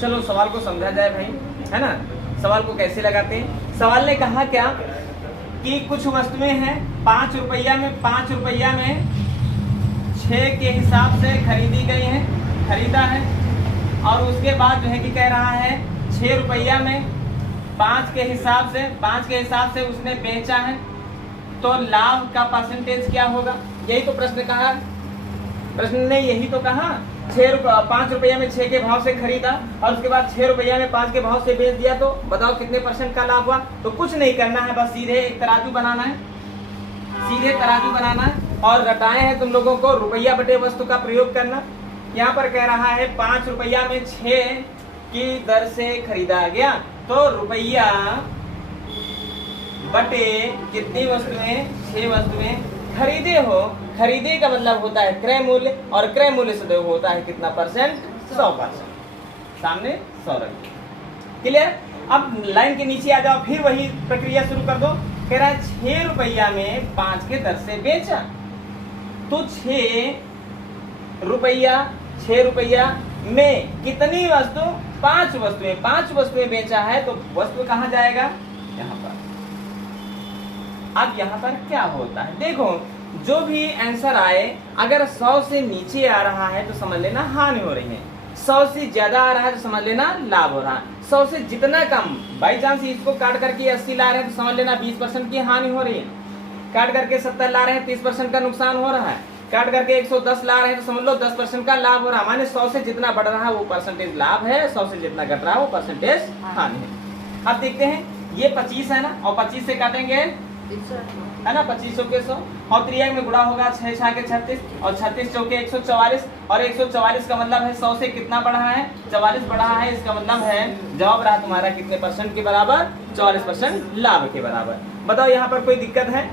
चलो सवाल को समझा जाए भाई, है ना। सवाल को कैसे लगाते हैं? सवाल ने कहा क्या कि कुछ वस्तुएं हैं 5 रुपया में 6 के हिसाब से खरीदी गई हैं, खरीदा है, और उसके बाद जो है कि कह रहा है 6 रुपया में 5 के हिसाब से उसने बेचा है, तो लाभ का परसेंटेज क्या होगा? यही तो प्रश्न कहा, प्रश्न ने यही तो कहा 5 रुपया में 6 के भाव से खरीदा और उसके बाद 6 रुपया में 5 के भाव से बेच दिया, तो बताओ कितने परसेंट का लाभ हुआ? तो कुछ नहीं करना है, बस सीधे एक तराजू बनाना है, और रटाए हैं तुम लोगों को रुपया बटे वस्तु का प्रयोग करना। यहाँ पर कह रहा है 5 रुपया में 6 की दर से खरीदा गया, तो रुपया बटे कितनी वस्तुएं? 6 वस्तुएं खरीदे हो। खरीदे का मतलब होता है क्रय मूल्य, और क्रय मूल्य से होता है कितना परसेंट? 100%। सामने 100 रखिए। क्लियर? अब लाइन के नीचे आ जाओ, फिर वही प्रक्रिया शुरू कर दो। कह रहा है 6 रुपया में 5 के दर से बेचा, तो 6 रुपया में कितनी वस्तु? 5 वस्तुएं। 5 वस्तुएं बेचा है, तो वस्तु कहाँ जाएगा? यहाँ पर। अब यहाँ पर क्या होता है? देखो, जो भी आंसर आए, अगर 100 से नीचे आ रहा है तो समझ लेना हानि हो रही है, 100 से ज्यादा आ रहा है तो समझ लेना लाभ हो रहा है, 100 से जितना कम, बाई चांस इसको काट करके 80 ला रहे हैं तो समझ लेना 20% की हानि हो रही है, काट करके 70 ला रहे हैं 30% का नुकसान हो रहा है, काट करके 110 ला रहे हैं तो समझ लो 10% का लाभ हो रहा है। माने 100 से जितना बढ़ रहा है वो परसेंटेज लाभ है, 100 से जितना घट रहा है वो परसेंटेज हानि है। अब देखते हैं, ये 25 है ना, और 25 से काटेंगे है ना 25 चौके 100, और त्रियाग में गुणा होगा 6 6 के 36, और 36 चौके 144, और 144 का मतलब है 100 से कितना बढ़ा है? 44 बढ़ा है। इसका मतलब है जवाब रहा तुम्हारा कितने परसेंट के बराबर? 44% लाभ के बराबर। बताओ यहाँ पर कोई दिक्कत है?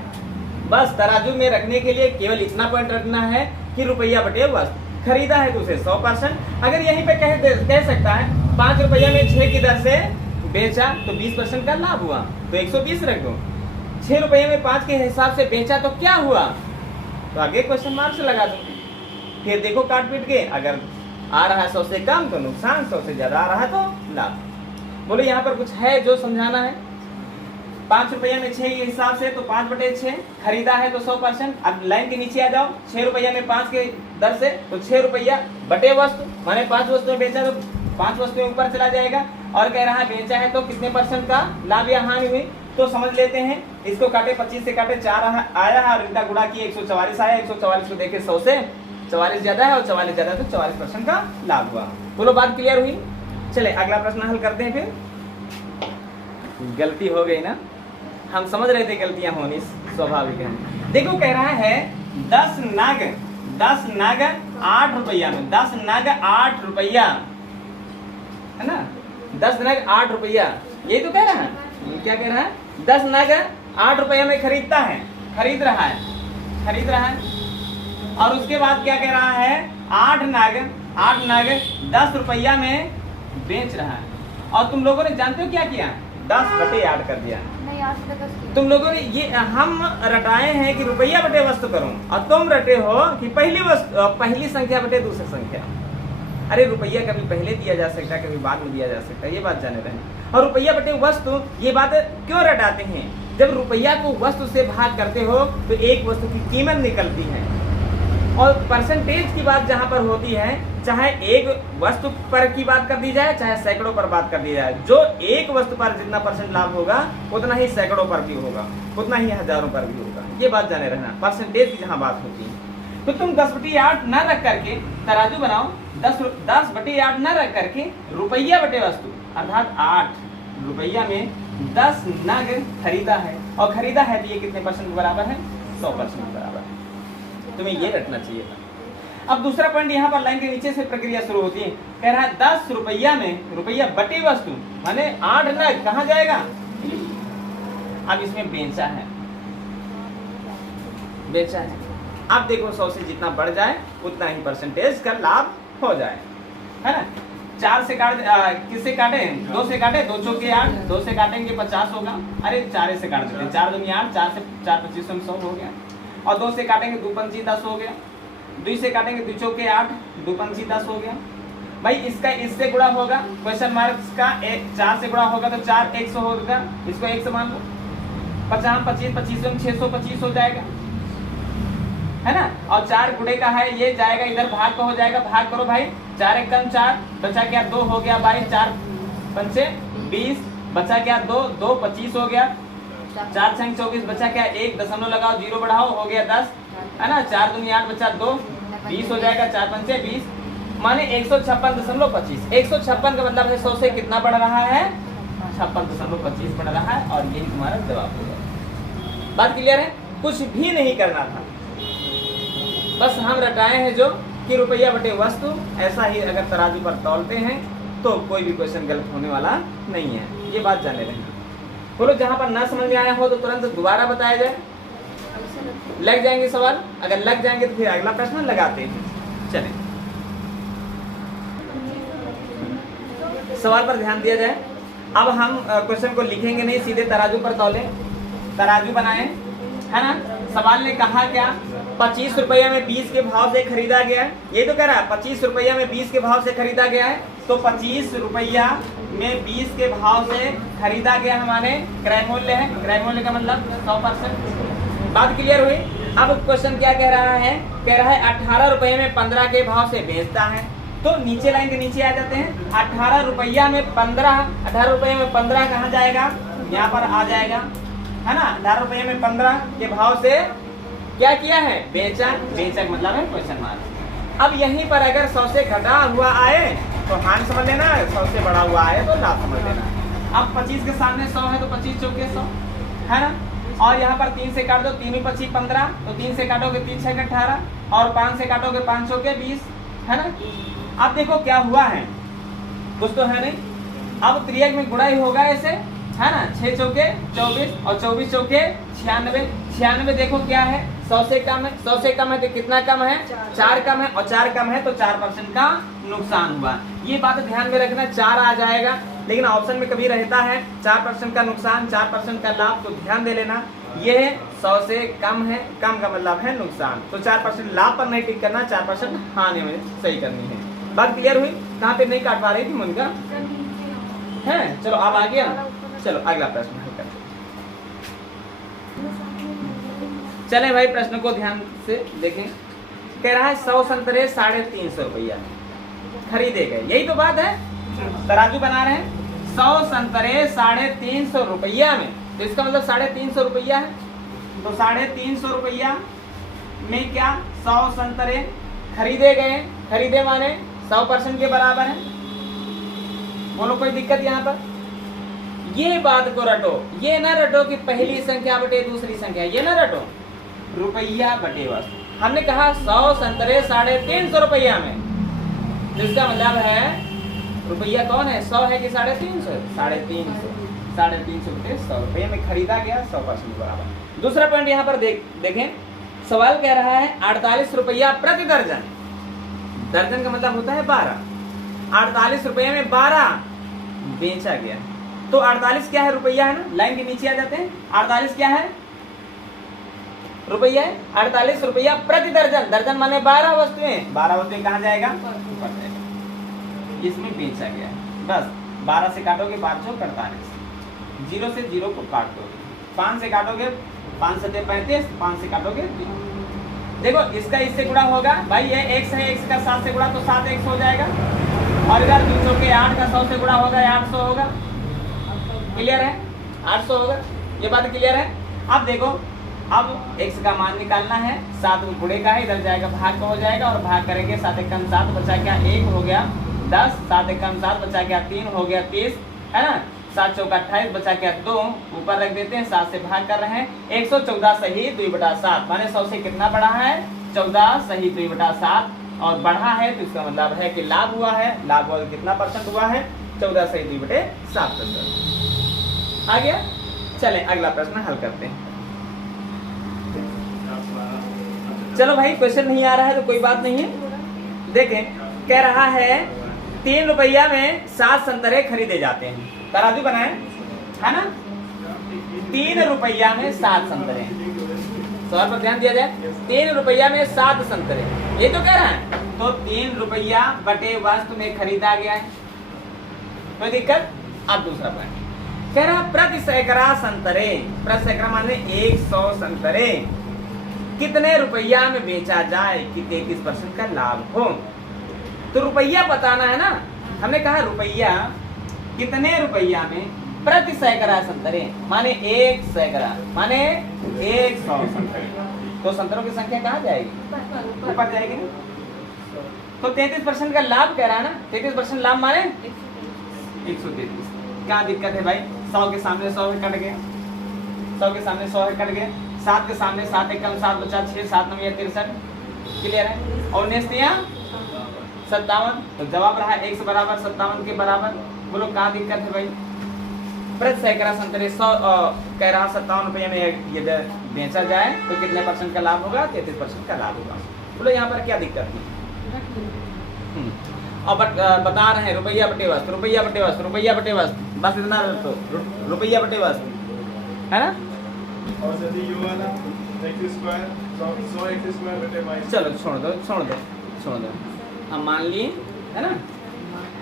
बस तराजू में रखने के लिए केवल इतना पॉइंट रखना है कि रुपया बटे वस्तु, खरीदा है तो उसे 100%। अगर यहीं पे कह सकता है 5 रुपया में 6 की दर से बेचा तो 20% का लाभ हुआ, तो 120 रख दो। 6 रुपये में 5 के हिसाब से बेचा तो क्या हुआ? तो आगे क्वेश्चन मार्क से लगा दो। फिर देखो काट पीट के, अगर आ रहा है 100 से कम तो नुकसान, 100 से ज्यादा आ रहा है तो लाभ। बोलो यहाँ पर कुछ है जो समझाना है? 5 रुपये में 6 के हिसाब से तो 5 बटे 6 खरीदा है तो 100%। अब लाइन के नीचे आ जाओ, 6 रुपया में 5 के दर से तो 6 रुपया बटे वस्तु, माने 5 वस्तुएं बेचा तो 5 वस्तुएं ऊपर चला जाएगा, और कह रहा है बेचा है तो कितने परसेंट का लाभ या हानि हुई? तो समझ लेते हैं, इसको काटे 25 से काटे 4 आया है, और इनका गुणा किए 144 आया। 144 को देखे 100 से 44 ज्यादा है, और 44 ज्यादा तो 44% का लाभ हुआ। बोलो बात क्लियर हुई? चले अगला प्रश्न हल करते हैं। फिर गलती हो गई ना, हम समझ रहे थे गलतियां होनी स्वाभाविक है। देखो कह रहा है 10 नग 8 रुपया में, 10 नग 8 रुपया है ना, 10 नग 8 रुपया, यही तो कह रहा है। क्या कह रहा है? 10 नग 8 रुपया में खरीद रहा है, और उसके बाद क्या कह रहा है? 8 नग 10 रुपया में बेच रहा है। और तुम लोगों ने जानते हो क्या किया? 10 बटे 8 कर दिया। तुम लोगों ने ये, हम रटाए हैं कि रुपया बटे वस्तु करूं, और तुम रटे हो कि पहली संख्या बटे दूसरी संख्या। अरे रुपया कभी पहले दिया जा सकता है, कभी बाद में दिया जा सकता है, ये बात जाने रहे। और रुपया बटे वस्तु, ये बात क्यों रटाते हैं? जब रुपया को वस्तु से भाग करते हो तो एक वस्तु की कीमत निकलती है, और परसेंटेज की बात जहां पर होती है, चाहे एक वस्तु पर की बात कर दी जाए, चाहे सैकड़ों पर बात कर दी जाए, जो एक वस्तु पर जितना परसेंट लाभ होगा उतना ही सैकड़ों पर भी होगा, उतना ही हजारों पर भी होगा। ये बात जाने रहना, परसेंटेज की जहां बात होती है। तो तुम 10 बटे 8 न रख करके तराजू बनाओ, 10 बटे 8 न रख करके रुपया बटे वस्तु, अर्थात 8 रुपया में 10 नग खरीदा है, और खरीदा है तो ये कितने परसेंट के बराबर है? 100% के बराबर है। तुम्हें ये रखना चाहिए था। अब दूसरा पॉइंट यहाँ पर लाइन के नीचे से प्रक्रिया शुरू होती है। कह रहा है 10 रुपया में रुपया बटे वस्तु, माने 8 नग कहाँ जाएगा? अब इसमें बेचा है। अब देखो 100 से जितना बढ़ जाए उतना ही परसेंटेज का लाभ हो जाए, है ना। 4 से किससे काटे? 2 से काटे, 2 चौके 8, 2 से काटेंगे 50 होगा। अरे 4 से काट देते, 4 दूनी 8, 4 से 4 25 में 100 हो गया। और 2 से काटेंगे 2 पंची 10 हो गया। 2 से काटेंगे 2 चौके 8, 2 पंची 10 हो गया। भाई इसका इससे गुणा होगा, क्वेश्चन मार्क का 4 से गुणा होगा तो 4 100 होगा, इसको 1 से मान लो। 50 25 25 625 हो जाएगा, है ना। और 4 गुणे का है, ये जाएगा इधर भाग का हो जाएगा, भाग करो भाई। 4 एक कम 4, बचा क्या 2 हो गया भाई, 4 पंचे 20, बचा क्या 2 2 25 हो गया, 4 छंग 24, बचा क्या 1 दशमलव लगाओ 0 बढ़ाओ हो गया 10, है ना। 4 दूनी 8 बचा 2 20 हो जाएगा, 4 पंचे 20, माने 156.25। 156 का मतलब है 100 से कितना बढ़ रहा है, 56.25 बढ़ रहा है, और यही तुम्हारा जवाब होगा। बात क्लियर है, कुछ भी नहीं करना था, बस हम रटाए हैं जो कि रुपया बटे वस्तु। ऐसा ही अगर तराजू पर तौलते हैं तो कोई भी क्वेश्चन गलत होने वाला नहीं है, ये बात जाने रहना। बोलो जहां पर ना समझ में आया हो तो तुरंत दोबारा बताया जाए। लग जाएंगे सवाल, अगर लग जाएंगे तो फिर अगला प्रश्न लगाते हैं। चलें सवाल पर ध्यान दिया जाए। अब हम क्वेश्चन को लिखेंगे नहीं, सीधे तराजू पर तौले, तराजू बनाए, है ना। सवाल ने कहा क्या, 25 रुपया में 20 के भाव से खरीदा गया है, ये तो कह रहा है 25 रुपया में 20 के भाव से खरीदा गया है, तो 25 रुपया में 20 के भाव से खरीदा गया हमारे क्रय मूल्य है। क्रय मूल्य का मतलब 100%। बात क्लियर हुई। अब क्वेश्चन क्या कह रहा है, कह रहा है 18 रुपये में 15 के भाव से बेचता है, तो नीचे लाइन के नीचे आ जाते हैं। 18 रुपया में 15, 18 रुपये में 15 कहाँ जाएगा, यहाँ पर आ जाएगा, है ना। 18 रुपये में 15 के भाव से क्या किया है, बेचा। बेचा मतलब है क्वेश्चन मार्क। अब यहीं पर अगर 100 से घटा हुआ आए तो हानि समझ लेना, 100 से बढ़ा हुआ आए तो लाभ समझ लेना। अब 25 के सामने 100 है तो 25 चौके 100, है ना। और यहाँ पर 3 से काट दो, 3 25 15, तो 3 से काटोगे 3 6 18, और 5 से काटोगे 5 चौके 20, है ना। अब देखो क्या हुआ है, कुछ तो है नहीं। अब त्रियक में गुणा ही होगा ऐसे, है ना। 6 चौके 24 और 24 चौके 96। 96 देखो क्या है, 100 से कम है। 100 से कम है तो कितना कम है, 4 कम है, और 4 कम है तो 4% का नुकसान हुआ। ये बात ध्यान में रखना, 4 आ जाएगा, लेकिन ऑप्शन में कभी रहता है 4% का नुकसान 4% का लाभ, तो ध्यान दे लेना। ये 100 से कम है, कम का मतलब है नुकसान, तो 4% लाभ पर नहीं टिक करना, 4% हानि में सही करनी है। बात क्लियर हुई। कहाँ पे नहीं काट पा रही थी मुनका है। चलो अब आ गया, चलो अगला प्रश्न हल करते हैं। चले भाई प्रश्न को ध्यान से देखें। कह रहा है 100 संतरे 350 रुपया खरीदे गए, यही तो बात है। तराजू बना रहे हैं, 100 संतरे 350 रुपया में, तो इसका मतलब 350 रुपया है, तो 350 रुपया में क्या 100 संतरे खरीदे गए। खरीदे माने 100% के बराबर है। बोलो कोई दिक्कत यहाँ पर, ये बात को रटो, ये ना रटो कि पहली संख्या बटे दूसरी संख्या, ये ना रटो, रुपया बटे वस्तु। हमने कहा 100 संतरे 350 रुपया में, जिसका मतलब है रुपया कौन है, 100 है कि 350, 350, 350 बटे 100 रुपये में खरीदा गया, 100% बराबर। दूसरा पॉइंट यहाँ पर देखें, सवाल कह रहा है 48 रुपया प्रति दर्जन। दर्जन का मतलब होता है 12। 48 रुपये में 12 बेचा गया, तो 48 क्या है, रुपया है ना। लाइन के नीचे आ जाते हैं, 48 क्या है, रुपया है। 48 रुपया प्रति दर्जन, दर्जन माने 12 वस्तुएं। 12 वस्तुएं कहाँ जाएगा, ऊपर जाएगा। इसमें बेचा गया है, बस 12 से काटोगे 5 चौक 48, 0 से 0 को काट दोगे, 5 से काटोगे 5 से 35, 5 से काटोगे 3। देखो इसका इससे गुणा होगा भाई, ये x है, x का 7 से गुणा तो 7x हो जाएगा, और इधर 2 चौके 8 का 100 से गुणा होगा 800 होगा। क्लियर है, 800 होगा, ये बात क्लियर है। अब देखो, अब x का मान निकालना है, 7 गुणे का है, इधर जाएगा भाग का हो जाएगा, और भाग करेंगे 7 एकम 7 बचा क्या 1 हो गया 10, 7 एकम 7 बचा क्या 3 हो गया 30, है ना। 7 चौका 28 बचा क्या 2, ऊपर रख देते हैं, 7 से भाग कर रहे हैं। 114 सही 2/7, माने 100 से कितना बढ़ा है, 14 सही 2/7, और बढ़ा है तो इसका मतलब है कि लाभ हुआ है। लाभ हुआ कितना परसेंट हुआ है, 14 सही 2/7%। आ गया। चले अगला प्रश्न हल करते हैं। चलो भाई क्वेश्चन नहीं आ रहा है तो कोई बात नहीं है। देखें, कह रहा है 3 रुपया में 7 संतरे खरीदे जाते हैं। तराजू बनाए, है ना। 3 रुपया में 7 संतरे, सवाल पर ध्यान दिया जाए। 3 रुपया में 7 संतरे, ये तो कह रहा है, तो 3 रुपया बटे वस्तु में खरीदा गया है। कोई दिक्कत? अब दूसरा पॉइंट कह रहा प्रति सैकड़ा संतरे, प्रति सैकड़ा माने 100 संतरे कितने रुपया में बेचा जाए कि 33% का लाभ हो। तो रुपया बताना है ना, हमने कहा रुपया कितने रुपया में प्रति सैकड़ा संतरे माने 1 सैकड़ा माने 100 संतरे, तो संतरों की संख्या कहाँ जाएगी? ऊपर जाएगी ना। तो 33% का लाभ कह रहा है ना, 33% लाभ माने 133। क्या दिक्कत है भाई? 100 के सामने 100 कट गए, 100 के सामने 100 कट गए, 7 के सामने 7 एकम 7 बचा 6, 7 9 63। क्लियर है? और 57, तो जवाब रहा 1 से बराबर 57 के बराबर। बोलो क्या दिक्कत है भाई? प्रति सैकड़ा संतरे 100 कह रहा 57 रुपये में ये बेचा जाए तो कितने % का लाभ होगा? 33% का लाभ होगा। बोलो यहाँ पर क्या दिक्कत है? और बता रहे हैं रुपया बटे वस्तु, रुपया बटे वस्तु, रुपया बटे वस्तु, बस इतना तो रुपया बटे वस्तु है ना। और यदि ये वाला x स्क्वायर 100 x स्क्वायर बटे y, चलो छोड़ दो। हम मान लिए है ना।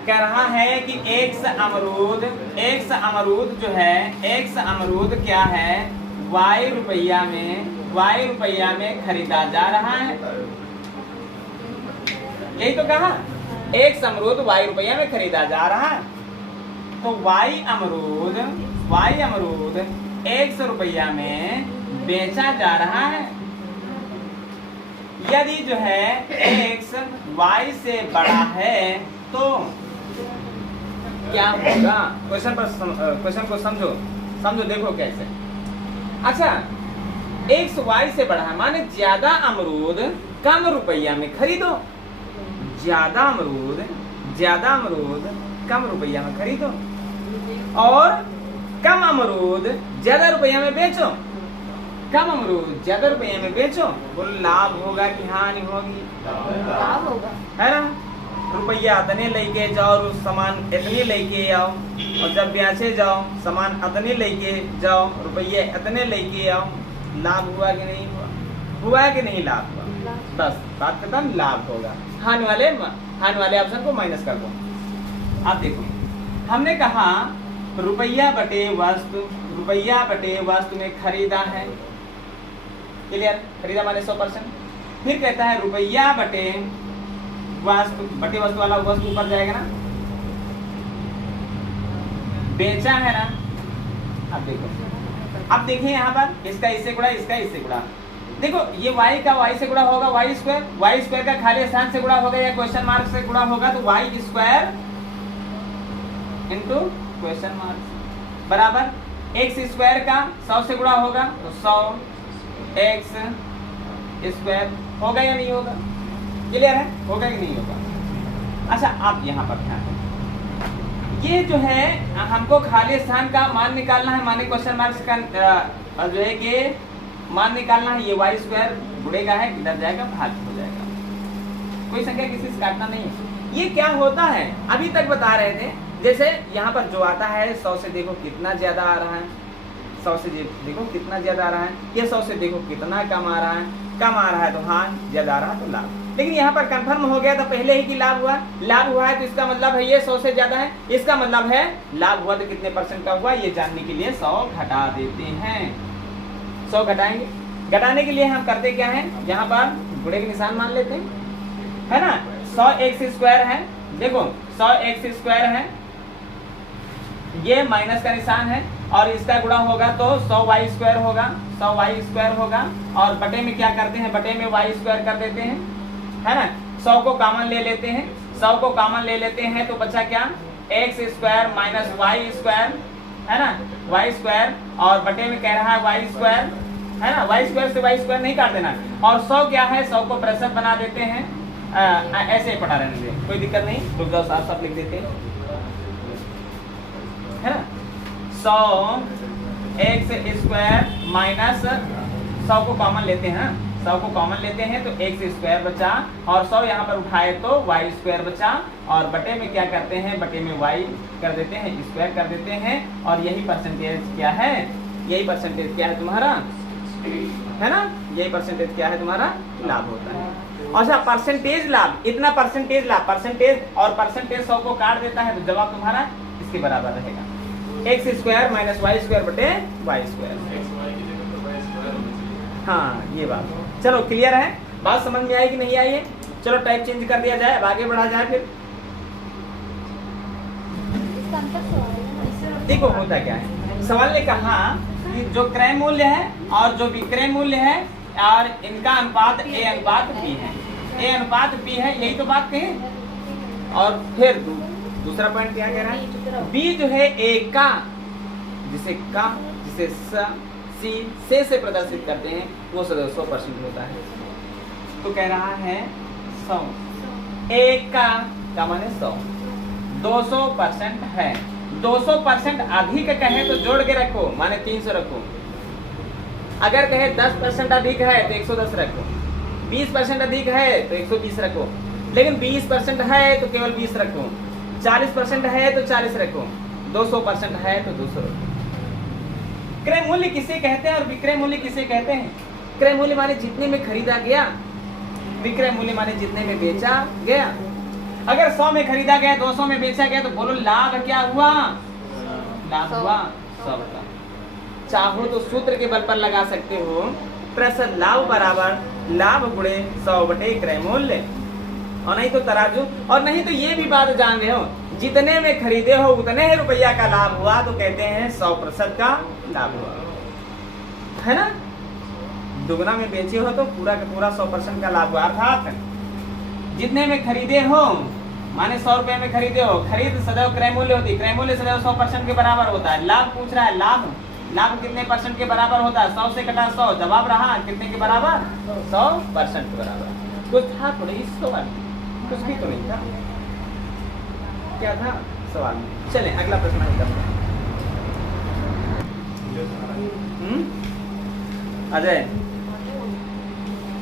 कह रहा है कि x अमरूद जो है, x अमरूद क्या है? y रुपया में खरीदा जा रहा है। यही तो कहा, x अमरूद y रुपया में खरीदा जा रहा है। तो y अमरूद x रुपया में बेचा जा रहा है। यदि जो है x y से बड़ा है तो क्या होगा? क्वेश्चन को समझो देखो कैसे। अच्छा, x y से बड़ा है माने ज्यादा अमरूद कम रुपया में खरीदो, ज्यादा अमरूद कम रुपया में खरीदो, और कम अमरूद ज्यादा रुपया में बेचो, कम अमरूद ज्यादा रुपया में बेचो। बोलो लाभ होगा कि हानि होगी? लाभ होगा, है ना। रुपया इतने लेके जाओ और सामान इतने लेके आओ, और जब बेचे जाओ सामान इतने लेके जाओ, रुपये इतने लेके आओ, लाभ हुआ कि नहीं हुआ? हुआ कि नहीं लाभ हुआ? बस बात खत्म, लाभ होगा। हानि वाले ऑप्शन को माइनस कर दो। अब देखो हमने कहा रुपया बटे वस्तु में खरीदा है। क्लियर? खरीदा माने 100%। फिर कहता है रुपया बटे वस्तु वाला वस्तु ऊपर जाएगा ना, बेचा है ना। अब देखिए यहाँ पर इसका इससे गुणा, इसका इससे गुणा। देखो ये y का y से गुणा होगा y स्क्वायर का खाली स्थान से गुणा होगा या क्वेश्चन मार्क से गुणा होगा, तो y square into question mark बराबर x स्क्वायर का 100 से गुणा होगा तो 100 x स्क्वायर होगा या नहीं होगा? क्लियर है? होगा कि नहीं होगा? अच्छा, आप यहाँ पर ध्यान दें, ये जो है हमको खाली स्थान का मान निकालना है, माने क्वेश्चन मार्क्स का जो है कि मान निकालना है। ये y स्क्वायर बुढ़ेगा है, इधर जाएगा, भाग हो जाएगा, कोई संख्या किसी से काटना नहीं है। ये क्या होता है अभी तक बता रहे थे, जैसे यहाँ पर जो आता है 100 से देखो कितना ज्यादा आ रहा है, 100 से देखो कितना ज्यादा आ रहा है, ये 100 से देखो कितना कम आ रहा है, कम आ रहा है तो हाँ, ज्यादा आ रहा है तो लाभ। लेकिन यहाँ पर कंफर्म हो गया था पहले ही कि लाभ हुआ है, तो इसका मतलब है ये 100 से ज्यादा है, इसका मतलब है लाभ हुआ तो कितने % का हुआ, ये जानने के लिए 100 घटा देते हैं। 100 घटाएंगे, घटाने के लिए हम करते क्या है, यहाँ पर गुणे के निशान मान लेते हैं, है ना। 100 x स्क्वायर है, देखो 100 x स्क्वायर है, ये माइनस का निशान है, और इसका गुणा होगा तो 100 y स्क्वायर होगा, 100 y स्क्वायर होगा, और बटे में क्या करते हैं, बटे में y स्क्वायर कर देते हैं, है ना। 100 को कॉमन ले लेते हैं, 100 को कॉमन ले लेते हैं तो बचा क्या, x square minus y square, है ना, y स्क्वायर, और बटे में कह रहा है y स्क्वायर, है ना। y स्क्वायर से y स्क्वायर नहीं काट देना, और 100 क्या है, 100 को प्रतिशत बना देते हैं, ऐसे ही पढ़ा रहने दें, कोई दिक्कत नहीं, रुक जाओ, साफ साफ लिख देते हैं, है ना। 100 x स्क्वायर माइनस 100 को कॉमन लेते हैं, 100 को कॉमन लेते हैं तो x स्क्वायर बचा, और 100 यहाँ पर उठाए तो y स्क्वायर बचा, और बटे में क्या करते हैं, बटे में y कर देते हैं, स्क्वायर कर देते हैं, और यही परसेंटेज क्या है, यही परसेंटेज क्या है तुम्हारा, है ना, यही परसेंटेज क्या है तुम्हारा, लाभ होता है। अच्छा परसेंटेज लाभ, इतना परसेंटेज लाभ, परसेंटेज और परसेंटेज 100 को काट देता है तो जवाब तुम्हारा इसके बराबर रहेगा x square minus y square बटे वाई स्क्वायर। हाँ ये बात, चलो क्लियर है, बात समझ में आई कि नहीं आई है? चलो टाइप चेंज कर दिया जाए, अब आगे बढ़ा जाए। फिर देखो होता क्या है, सवाल ने कहा कि जो क्रय मूल्य है और जो विक्रय मूल्य है और इनका अनुपात a अनुपात b है, a अनुपात b है, यही तो बात कही। और फिर दूसरा पॉइंट क्या कह रहा है, b जो है a का, जिसे का जिसे सी से प्रदर्शित करते हैं वो 100% होता है। तो कह रहा है 100, a का माने 100, 200% है। 200% अधिक कहे तो जोड़ के रखो, माने 300 रखो। अगर कहे 10% अधिक है तो 110 रखो, 20% अधिक है तो 120 रखो, लेकिन 20% है तो केवल 20 रखो, 40% है तो 40 रखो, 200% है तो 200 रखो। क्रय मूल्य किसे कहते हैं और विक्रय मूल्य किसे कहते हैं? क्रय मूल्य माने जितने में खरीदा गया, विक्रय मूल्य माने जितने में बेचा गया। अगर 100 में खरीदा गया, 200 में बेचा गया, तो बोलो लाभ क्या हुआ? लाभ हुआ 100 का। चाहो तो सूत्र के बल पर लगा सकते हो, प्रतिशत लाभ बराबर लाभ गुणे 100 बटे क्रय मूल्य, और नहीं तो तराजू, और नहीं तो ये भी बात जान रहे हो, जितने में खरीदे हो उतने ही रुपया का लाभ हुआ तो कहते हैं 100% का लाभ हुआ, है ना? दुगना में बेचे हो तो पूरा का पूरा 100% का लाभ हुआ। अर्थात जितने में खरीदे हो, माने 100 रुपए में खरीदे हो, खरीद सदैव क्रय मूल्य होती, क्रय मूल्य सदैव 100% के बराबर होता है। लाभ पूछ रहा है, लाभ कितने परसेंट के बराबर होता है? 100 से कटा 100, जवाब रहा कितने के बराबर? 100% के बराबर। कुछ था थोड़ी इस सवाल में, कुछ भी तो नहीं था, क्या था सवाल में? चले अगला प्रश्न हल करते हैं। अजय,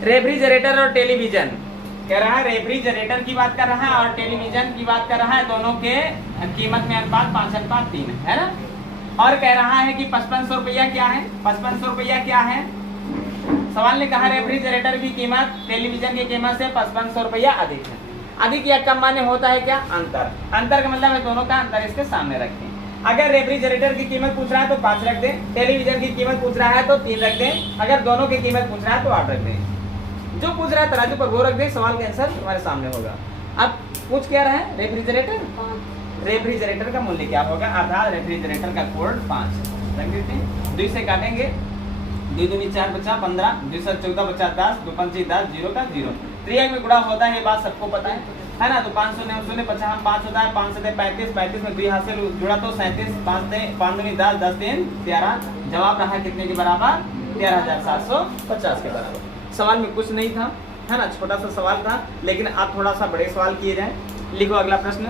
रेफ्रिजरेटर और टेलीविजन कह रहा है, रेफ्रिजरेटर की बात कर रहा है और टेलीविजन की बात कर रहा है, दोनों के कीमत में अनुपात 5:3 है ना? और कह रहा है कि 5500 रुपया क्या है? 5500 रुपया क्या है? सवाल ने कहा रेफ्रिजरेटर की कीमत टेलीविजन की कीमत से 5500 रुपया अधिक है। अधिक या कम माने होता है क्या? अंतर। अंतर का मतलब है दोनों का अंतर इसके सामने रखें। अगर रेफ्रिजरेटर की कीमत पूछ रहा है तो 5 रख दें, टेलीविजन की कीमत पूछ रहा है तो 3 रख दें, अगर दोनों की कीमत पूछ रहा है तो 8 रख दें। जो पूछ रहा है तराजू पर वो रख दें, सवाल का आंसर तुम्हारे सामने होगा। अब पूछ क्या रहा है? रेफ्रिजरेटर का मूल्य क्या होगा? अर्थात रेफ्रिजरेटर का कोड 5 रख देते हैं। 2 से काटेंगे, 2 दूनी 4 बचा 15, 2 से 14 बचा 10, 2 पंची 10, 0 का 0। त्रियक में गुणा होता है, ये बात सबको पता है ना? तो 500 ने 50 5 होता है, 5 से 35, 35 में 2 हाथ से जुड़ा तो 37, 5 दूनी 10, 10 3 13। जवाब रहा कितने के बराबर? 13750 के बराबर। सवाल में कुछ नहीं था, है ना? छोटा सा सवाल था, लेकिन अब थोड़ा सा बड़े सवाल किए जाए। लिखो अगला प्रश्न।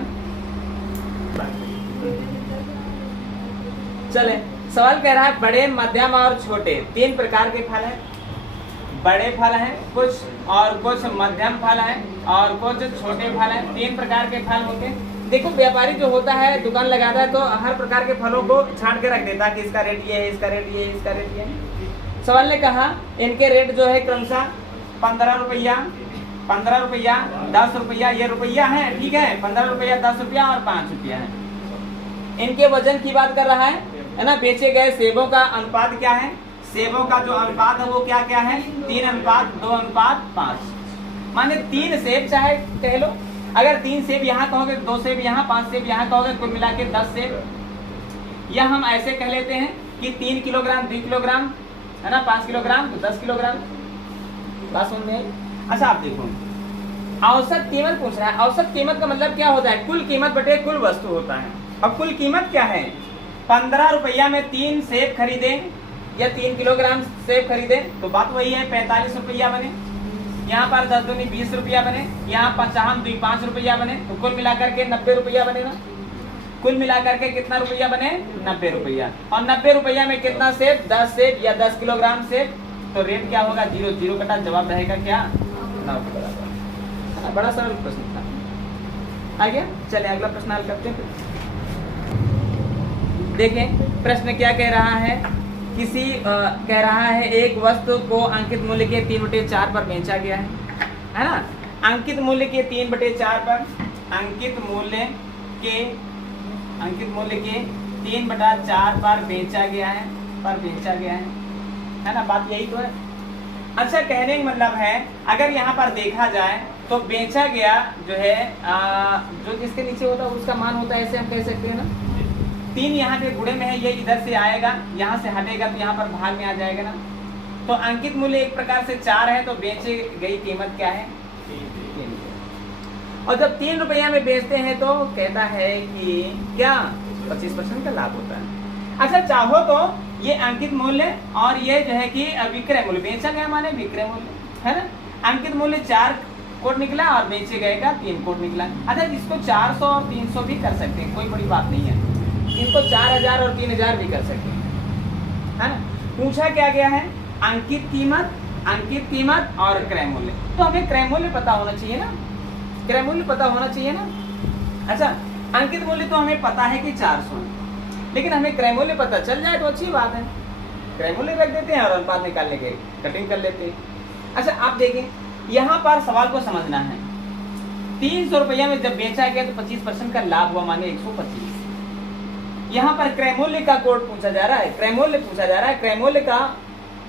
चले, सवाल कह रहा है बड़े, मध्यम और छोटे 3 प्रकार के फल हैं। बड़े फल हैं कुछ और कुछ मध्यम फल हैं और कुछ छोटे फल हैं। 3 प्रकार के फल होते हैं। देखो व्यापारी जो होता है दुकान लगाता है तो हर प्रकार के फलों को छांट के रख देता है कि इसका रेट ये है, इसका रेट ये है, इसका रेट ये है। सवाल ने कहा इनके रेट जो है क्रमशः 15 रुपया, 10 रुपया, ये रुपया है, ठीक है? 15 रुपया, 10 रुपया और 5 रुपया है। इनके वजन की बात कर रहा है ना? बेचे गए सेबों का अनुपात क्या है? सेबों का जो अनुपात है वो क्या क्या है? 3:2:5। माने 3 सेब चाहे कह लो, अगर 3 सेब यहाँ कहोगे, 2 सेब यहाँ, 5 सेब यहाँ कहोगे, कुल मिला के 10 सेब। या हम ऐसे कह लेते हैं कि 3 किलोग्राम, 2 किलोग्राम, है ना? 5 किलोग्राम तो 10 किलोग्राम। बात समझ में आई? अच्छा आप देखो, औसत कीमत पूछ रहा है। औसत कीमत का मतलब क्या होता है? कुल कीमत बटे कुल वस्तु होता है। अब कुल कीमत क्या है? 15 रुपया में 3 सेब खरीदे या 3 किलोग्राम सेब खरीदे तो बात वही है, 45 रुपया बने। यहाँ पर 10 दूनी 20 रुपया बने, यहाँ 5 रुपया बने, तो कुल मिलाकर के 90 रुपया बने ना? कुल मिलाकर के कितना रुपया बने? 90 रुपया। और 90 रुपया में कितना सेब? 10 सेब या 10 किलोग्राम सेब। तो रेट क्या होगा? 0 0 कटा, जवाब रहेगा क्या? 9 के बराबर। बड़ा सरल प्रश्न था। आ गया? चले अगला प्रश्न हल करते हैं। देखें प्रश्न क्या कह रहा है। कह रहा है एक वस्तु को अंकित मूल्य के 3/4 पर बेचा गया है। है ना। अंकित मूल्य के 3/4 पर अंकित मूल्य के 3/4 पर बेचा गया है ना। बात यही तो है। अच्छा, कहने का मतलब है अगर यहाँ पर देखा जाए तो बेचा गया जो है जो जिसके नीचे होता है उसका मान होता है, ऐसे हम कह सकते हैं ना। 3 यहाँ पे गुणे में है, ये इधर से आएगा, यहाँ से हटेगा तो यहाँ पर भाग में आ जाएगा ना। तो अंकित मूल्य एक प्रकार से 4 है, तो बेची गई कीमत क्या है? 3। और जब 3 रुपया में बेचते हैं तो कहता है कि क्या 25% का लाभ होता है। अच्छा, चाहो तो ये अंकित मूल्य और ये जो है कि विक्रय मूल्य, बेचा गया माने विक्रय मूल्य, है ना। अंकित मूल्य 4 कोट निकला और बेचे गए का 3 कोट निकला। अच्छा, इसको 400 और 300 भी कर सकते हैं, कोई बड़ी बात नहीं है। इनको 4000 और 3000 भी कर सकते हैं, है ना। पूछा क्या गया है? अंकित कीमत और क्रय मूल्य। तो हमें क्रय मूल्य पता होना चाहिए ना, क्रय मूल्य पता होना चाहिए ना। अच्छा, अंकित मूल्य तो हमें पता है कि 400 है, लेकिन हमें क्रय मूल्य पता चल जाए तो अच्छी बात है। क्रय मूल्य रख देते हैं और अनुपात निकालने के कटिंग कर लेते हैं। अच्छा, आप देखें यहाँ पर सवाल को समझना है। 300 रुपया में जब बेचा गया तो 25% का लाभ हुआ, माने 125। यहाँ पर क्रय मूल्य का कोड पूछा जा रहा है, क्रय मूल्य पूछा जा रहा है। क्रय मूल्य का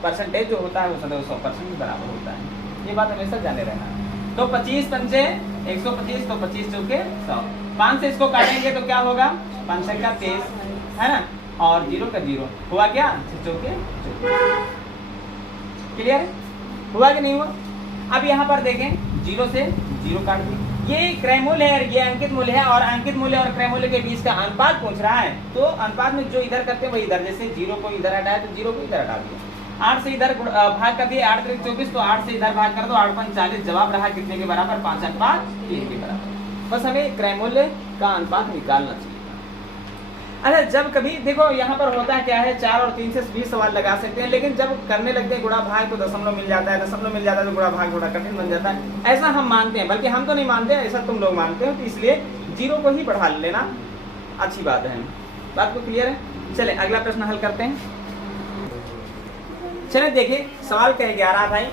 परसेंटेज जो होता है वो सदैव 100% के बराबर होता है, ये बात हमेशा जाने रहना। तो 25 पंचे 125, तो 25 चौके 100। 5 से इसको काटेंगे तो क्या होगा? 5 का 23, है ना, और 0 का 0 हुआ क्या? 6 चौके 24। क्लियर हुआ कि नहीं हुआ? अब यहाँ पर देखें, 0 से 0 काट दी। ये क्रय मूल्य है, ये अंकित मूल्य है, और अंकित मूल्य और क्रय मूल्य के बीच का अनुपात पूछ रहा है। तो अनुपात में जो इधर करते हैं वही इधर, जैसे 0 को इधर हटाया तो 0 को इधर हटा दिया। 8 से इधर भाग कर दिए, 8 3 24, तो 8 से इधर भाग कर दो, 8 5 40। जवाब रहा कितने के बराबर? 5 अनुपात 3 के बराबर। बस हमें क्रय मूल्य का अनुपात निकालना चाहिए। अच्छा, जब कभी देखो यहाँ पर होता है क्या है, 4 और 3 से 20 सवाल लगा सकते हैं, लेकिन जब करने लगते हैं गुणा भाग तो दशमलव मिल जाता है, दशमलव मिल जाता है तो गुणा भाग थोड़ा कठिन बन जाता है। ऐसा हम मानते हैं, बल्कि हम तो नहीं मानते, ऐसा तुम लोग मानते हो, तो इसलिए 0 को ही बढ़ा लेना अच्छी बात है। बात को क्लियर है? चले अगला प्रश्न हल करते हैं। चले देखिए, सवाल कह 11 भाई।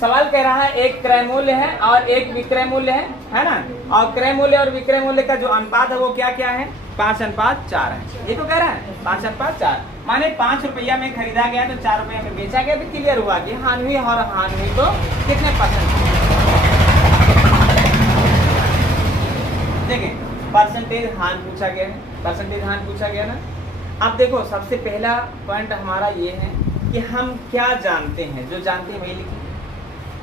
सवाल कह रहा है एक क्रय मूल्य है और एक विक्रय मूल्य है ना। और क्रय मूल्य और विक्रय मूल्य का जो अनुपात है वो क्या क्या है? 5 अनुपात 4 है। ये तो कह रहा है 5 अनुपात 4, माने 5 रुपया में खरीदा गया तो 4 रुपया में बेचा गया। तो क्लियर हुआ कि हानि हुई, और हानि हुई तो कितने परसेंट? देखें, परसेंटेज हानि पूछा गया है, परसेंटेज हानि पूछा गया ना। अब देखो, सबसे पहला पॉइंट हमारा ये है कि हम क्या जानते हैं, जो जानते हैं वही लिखें।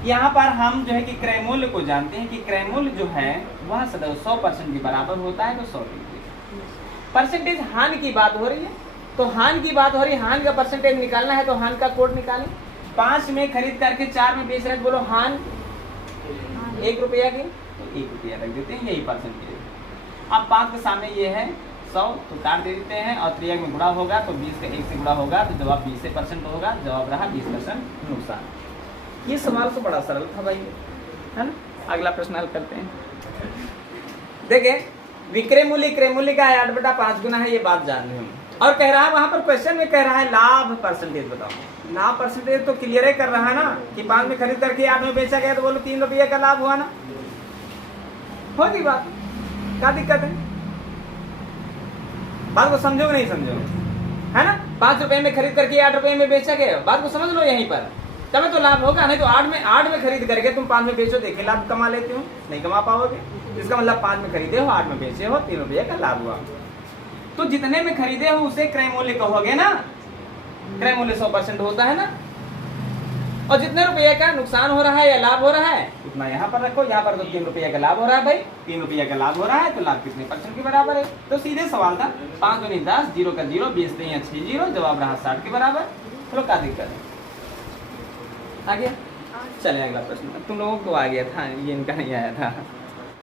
यहाँ पर हम जो है कि क्रय मूल्य को जानते हैं कि क्रय मूल्य जो है वह सदैव 100% के बराबर होता है, तो 100 लिखिए। परसेंटेज हानि की बात हो रही है, तो हानि की बात हो रही है, हानि का परसेंटेज निकालना है तो हानि का कोड निकालें। 5 में खरीद करके 4 में बेच रहे, बोलो हानि 1 रुपया की, तो 1 रुपया रख देते हैं, यही परसेंटेज। अब 5 के सामने ये है 100, तो काट दे देते हैं, और 3 में गुणा होगा तो 20 का 1 से गुणा होगा तो जवाब 20% होगा। जवाब रहा 20% नुकसान। ये सवाल तो बड़ा सरल था भाई, है ना। अगला प्रश्न हल करते हैं। देखिए, विक्रय मूल्य क्रय मूल्य का 8/5 गुना है, ये बात जान रहे हम। और कह रहा है वहां पर क्वेश्चन में कह रहा है लाभ परसेंटेज बताओ। लाभ परसेंटेज तो क्लियर कर रहा है ना कि 5 में खरीद करके 8 में बेचा गया, तो बोलो 3 रुपये का लाभ हुआ ना। होगी बात, क्या दिक्कत है? बात को समझो नहीं समझो, है ना। 5 रुपए में खरीद करके 8 रुपये में बेचा गया, बात को समझ लो यहीं पर, तब तो लाभ होगा। नहीं तो 8 में खरीद करके तुम 5 में बेचो, देखे लाभ कमा लेते हो, नहीं कमा पाओगे। इसका मतलब 5 में खरीदे हो, 8 में बेचे हो, 3 रुपये का लाभ हुआ। तो जितने में खरीदे हो उसे क्रय मूल्य कहोगे ना। क्रय मूल्य 100% होता है ना। और जितने रुपये का नुकसान हो रहा है या लाभ हो रहा है उतना यहाँ पर रखो। यहाँ पर तो 3 रुपये का लाभ हो रहा है भाई, 3 रुपये का लाभ हो रहा है, तो लाभ कितने % के बराबर है? तो सीधे सवाल था, 5 दूनी 10, 0 का 0, 20 नहीं 6 0, जवाब रहा 60 के बराबर। चलो, क्या दिक्कत है? आ गया? चले अगला प्रश्न। तुम लोगों को आ गया था, ये इनका नहीं आया था।